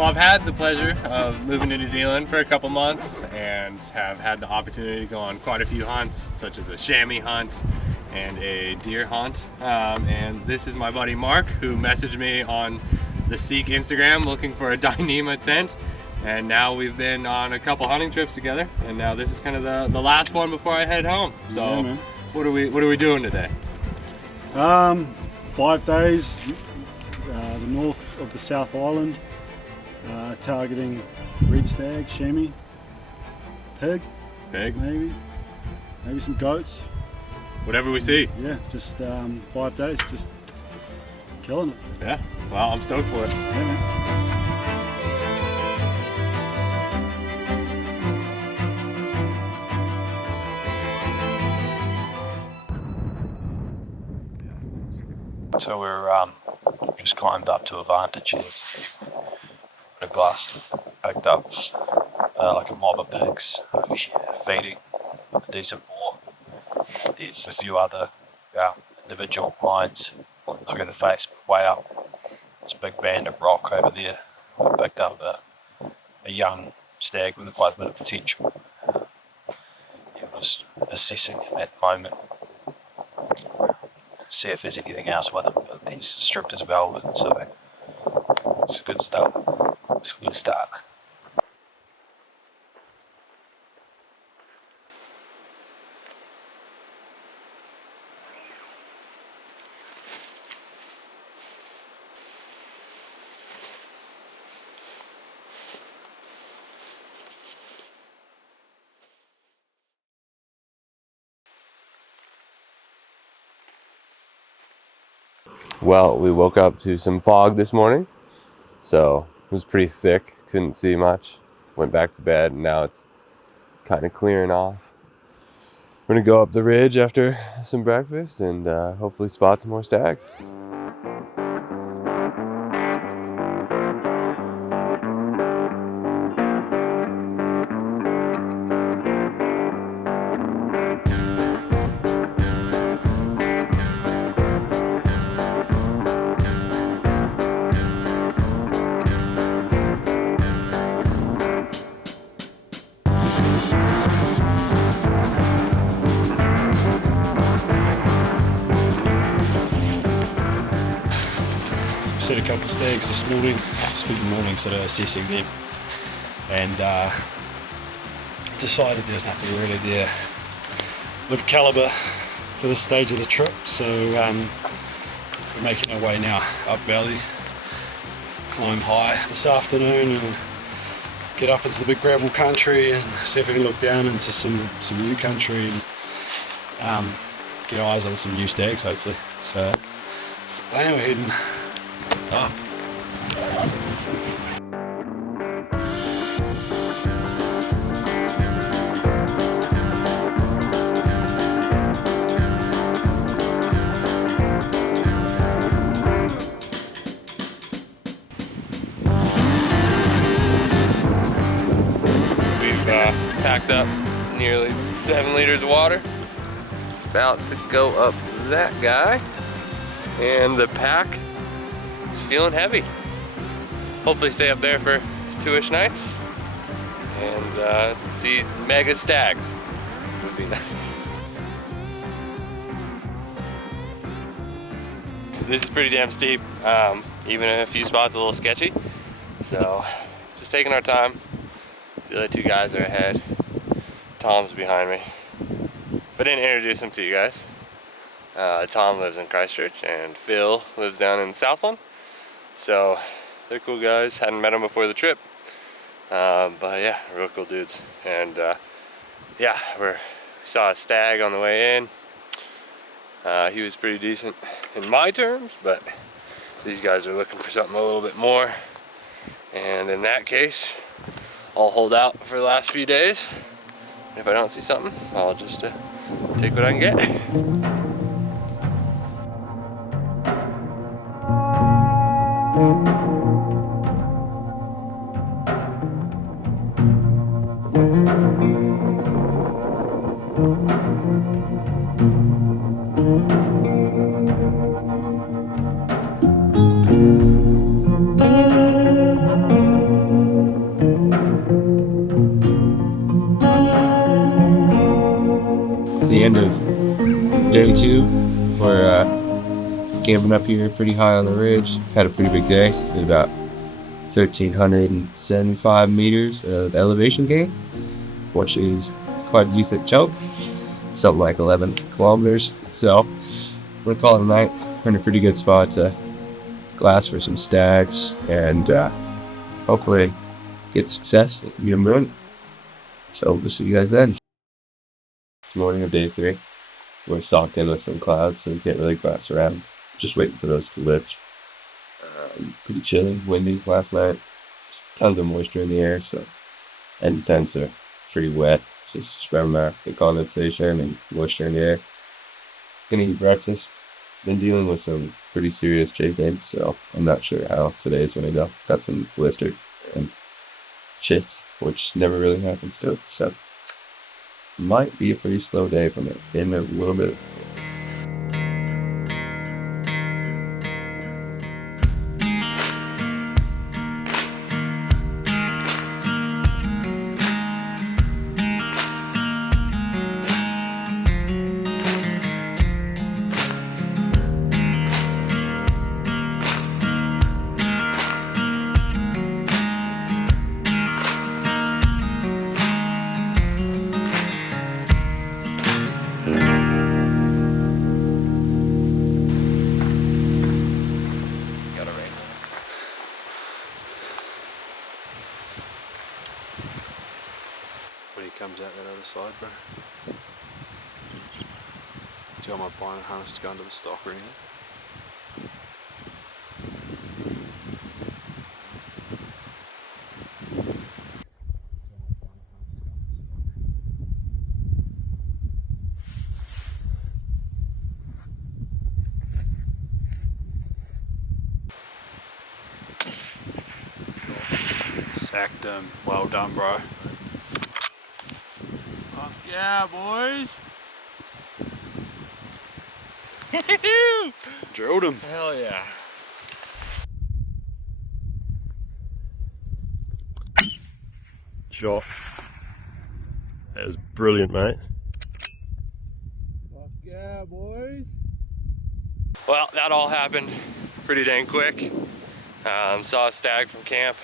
So I've had the pleasure of moving to New Zealand for a couple months and have had the opportunity to go on quite a few hunts, such as a chamois hunt and a deer hunt. And this is my buddy Mark, who messaged me on the Seek Instagram looking for a Dyneema tent. And now we've been on a couple hunting trips together, and now this is kind of the last one before I head home. So yeah, what are we doing today? 5 days, the north of the South Island, targeting Red Stag, chamois, pig, maybe some goats. Whatever we see. Yeah, just 5 days, just killing it. Yeah, well, I'm stoked for it. Yeah, man. So we just climbed up to a vantage and a glass, picked up like a mob of pigs feeding a decent boar. There's a few other individual hinds. Look at the face, way up. This big band of rock over there. We picked up a young stag with quite a bit of potential. Just assessing at the moment. See if there's anything else with him, but he's stripped as velvet, so it's a good start. It's a good start. Well, we woke up to some fog this morning, so it was pretty thick, couldn't see much. Went back to bed, and now it's kind of clearing off. We're gonna go up the ridge after some breakfast and hopefully spot some more stags. Set a couple of stags this morning, sort of assessing them, and decided there's nothing really there of calibre for this stage of the trip, so we're making our way now up valley, climb high this afternoon and get up into the big gravel country and see if we can look down into some new country and get eyes on some new stags hopefully. So that's the plan. We're heading up. We've packed up nearly 7 liters of water. About to go up that guy, and the pack feeling heavy. Hopefully stay up there for 2-ish nights and see mega stags. Would be nice. This is pretty damn steep. Even in a few spots a little sketchy. So just taking our time. The other 2 guys are ahead. Tom's behind me. If I didn't introduce him to you guys, Tom lives in Christchurch and Phil lives down in Southland. So they're cool guys, hadn't met them before the trip, but yeah, real cool dudes. And yeah, we saw a stag on the way in. He was pretty decent in my terms, but these guys are looking for something a little bit more, and in that case I'll hold out for the last few days. If I don't see something, I'll just take what I can get. the end of day 2. We're camping up here pretty high on the ridge. Had a pretty big day. Did about 1,375 meters of elevation gain, which is quite a decent jump. Something like 11 kilometers. So we're gonna call it a night. We're in a pretty good spot to glass for some stags and hopefully get success and get them moving. So we'll see you guys then. It's morning of day 3. We're socked in with some clouds, so we can't really glass around. Just waiting for those to lift. Pretty chilly, windy last night. Tons of moisture in the air, so and the tents are pretty wet, just from the condensation and moisture in the air. Gonna eat breakfast. Been dealing with some pretty serious chicken, so I'm not sure how today's gonna go. Got some blistered and shits, which never really happens to it, so might be a pretty slow day from it in a little bit. When he comes out that other side, bro. Do you want my blind harness to go under the stock or anything? Sacked him. Well done, bro. Fuck yeah, boys! Drilled him. Hell yeah. Shot. That was brilliant, mate. Fuck yeah, boys. Well, that all happened pretty dang quick. Saw a stag from camp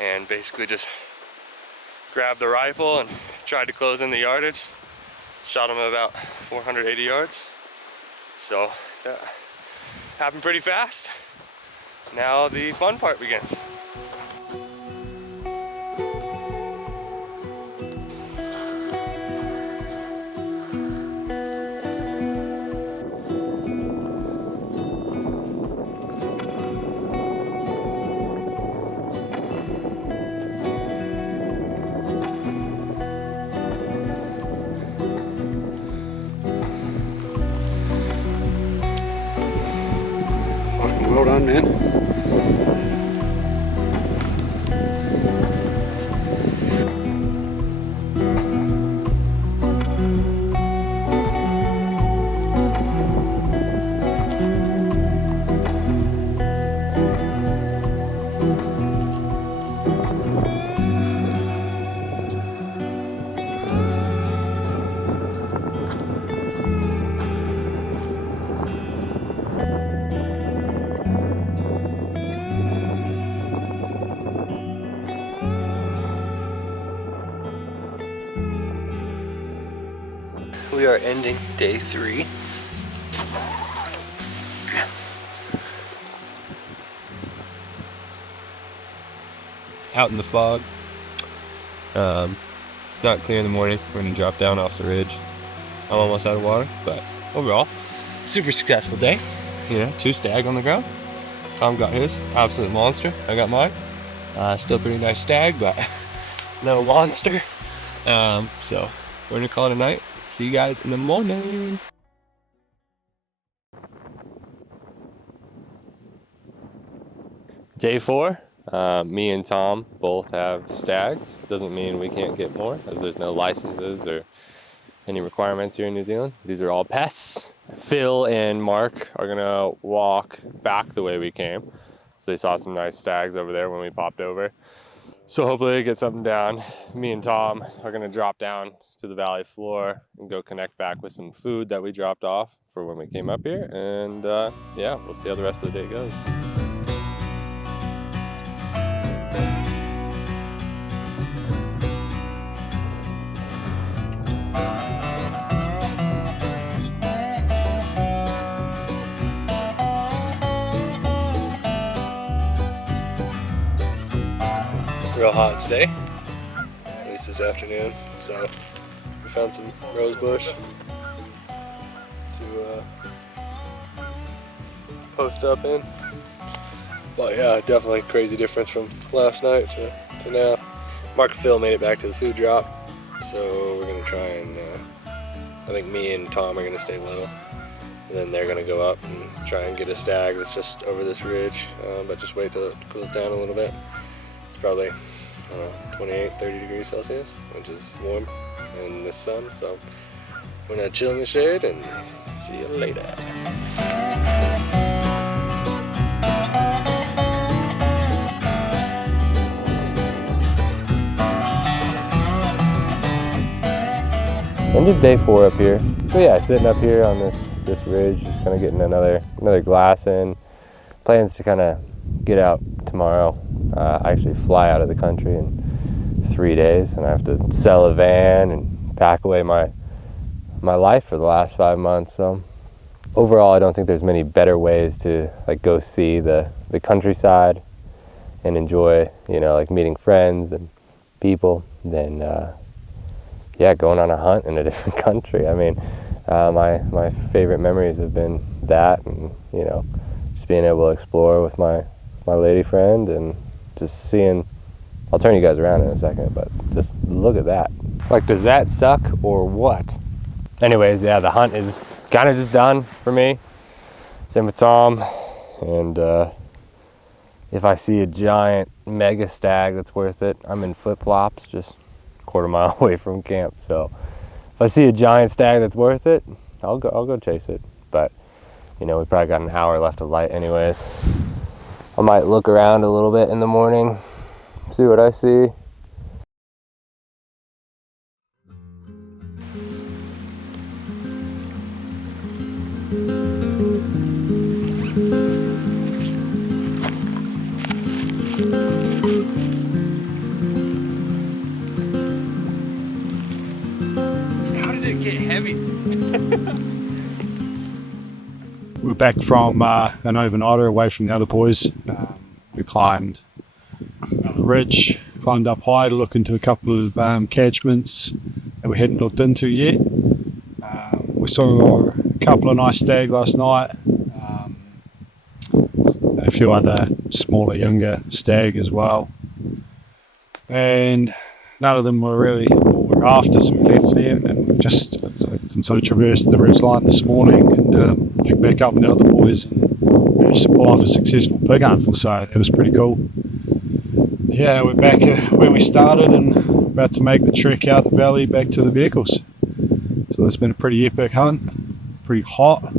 and basically just grabbed the rifle and tried to close in the yardage. Shot him at about 480 yards. So that happened pretty fast. Now the fun part begins. Well done, man. We are ending day 3. Out in the fog. It's not clear in the morning. We're gonna drop down off the ridge. I'm almost out of water, but overall, super successful day. You know, 2 stag on the ground. Tom got his, absolute monster. I got mine. Still pretty nice stag, but no monster. So we're gonna call it a night. See you guys in the morning. Day 4. Me and Tom both have stags. Doesn't mean we can't get more, as there's no licenses or any requirements here in New Zealand. These are all pests. Phil and Mark are gonna walk back the way we came. So they saw some nice stags over there when we popped over. So hopefully get something down. Me and Tom are gonna drop down to the valley floor and go connect back with some food that we dropped off for when we came up here. And yeah, we'll see how the rest of the day goes. Real hot today, at least this afternoon, so we found some rose bush to post up in. But yeah, definitely crazy difference from last night to now. Mark and Phil made it back to the food drop, so we're gonna try and I think me and Tom are gonna stay low, and then they're gonna go up and try and get a stag that's just over this ridge, but just wait till it cools down a little bit. It's probably, I don't know, 28, 30 degrees Celsius, which is warm in the sun, so we're gonna chill in the shade and see you later. End of day 4 up here. So yeah, sitting up here on this ridge, just kind of getting another glass in. Plans to kind of get out tomorrow. I actually fly out of the country in 3 days, and I have to sell a van and pack away my life for the last 5 months. So overall, I don't think there's many better ways to like go see the countryside and enjoy, you know, like meeting friends and people than yeah, going on a hunt in a different country. I mean, my favorite memories have been that, and you know, just being able to explore with my lady friend and just seeing. I'll turn you guys around in a second, but just look at that. Like, does that suck or what? Anyways, yeah, the hunt is kind of just done for me. Same with Tom, and if I see a giant mega stag that's worth it, I'm in flip-flops just a quarter mile away from camp. So if I see a giant stag that's worth it, I'll go chase it. But you know, we probably got an hour left of light anyways. I might look around a little bit in the morning, see what I see. How did it get heavy? We're back from an overnighter away from the other boys. We climbed a ridge, climbed up high to look into a couple of catchments that we hadn't looked into yet. We saw a couple of nice stag last night, a few other smaller, younger stag as well. And none of them were really what we were after, so we left them and just sort of traversed the ridge line this morning and picked back up with the other boys and managed to pull off a successful pig hunt, so it was pretty cool. Yeah, we're back where we started and about to make the trek out the valley back to the vehicles. So it's been a pretty epic hunt, pretty hot,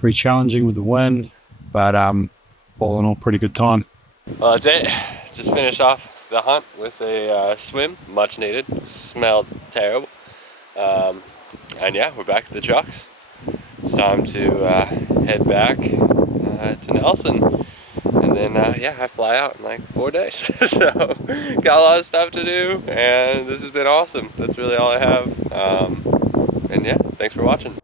pretty challenging with the wind, but all in all, pretty good time. Well, that's it. Just finished off the hunt with a swim, much needed. Smelled terrible. And yeah, we're back at the trucks. It's time to head back to Nelson. And then yeah, I fly out in like 4 days. So got a lot of stuff to do, and this has been awesome. That's really all I have. And yeah, thanks for watching.